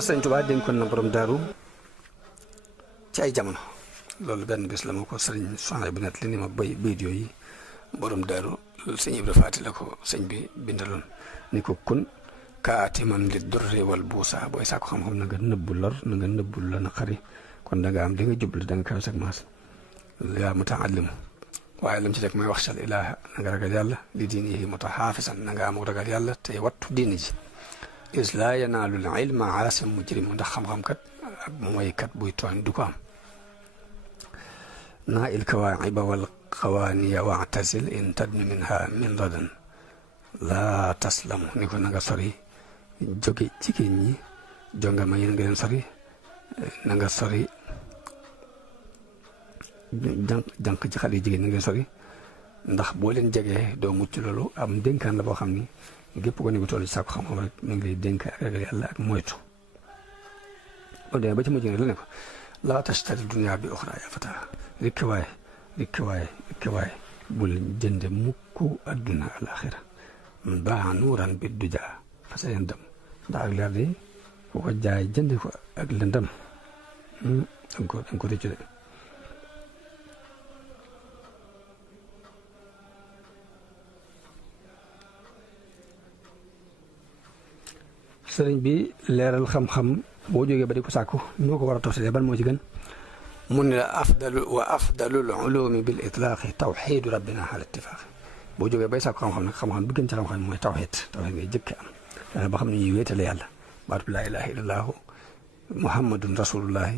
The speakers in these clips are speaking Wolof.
tax Sëriñ Tuubaa dénkoon na borom daaru ci ay jamono loolu benn bis la ma ko sëriñ soxna bi net li ni ma bayit yooyu borom daaru sëñ Ibra Faati la ko sëñ bi bindaloon ni ko kun kaatiman li durri wal buusa booy sàkku xam-xam na nga nëbbu lor na nga nëbbu la naqari kon da nga am li nga jublu da nga kawe sag maas yaa mutaallim waaye lam ci rek mooy wax sal ilaaha na nga ragal yàlla li diinihi mutaxaafisan na nga am ragal yàlla tey wattu diini ji is laa yanaalul ilma aasim mujrim ndax xam-xam kat ak mooy kat buy tooñ du ko am naa il kawaaciba wal qawaaniya waatasil in tadmi minha min radan laa taslamu ni ko na nga sori jóge jigéen ñi jonga ma yéen nga leen sori na nga sori jànq ci xale yi jigéen ñi nga leen sori ndax boo leen jegee doo mucc loolu am dénkaan la boo xam ni gépp ko ni bu toll ci sàkku xam-xam rek mi ngi lay dénk ak ragal yàlla ak moytu boo demee ba ci mujj la ne ko laa tashtari dunya bi uxra ya fata rikki waay bul jënde mukk adduna alaxira man baa nuuran bi du jaa fa sa yendam ndax ak leer di ku ko jaay jënd ko ak lëndam danga ko rëccu de sëriñ bi leeral xam-xam boo jógee ba di ko sàkku noo ko war a toftalee ban moo ci gën mu ne la afdalul ulumi bil itlaaqi tawxiidu rabbina ala ittifaaqi boo jógee bay sàkku xam-xam nag xam-xam bi gën ci xam-xam mooy tawxiid ngay jëkke am daana ba xam ne ñuy wéetale yàlla baatu laa ilaha illallahu muhammadun rasulullahi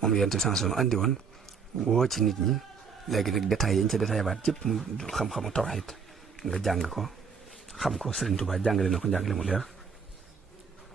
moom yonent bi sallallahu andi woon woo ci nit ñi léegi nag détails yi ñu ca détaillé baat yëpp mu xam-xamu tawxiid nga jàng ko xam ko Sëriñ Tuubaa jàngale na ko njàngale mu leer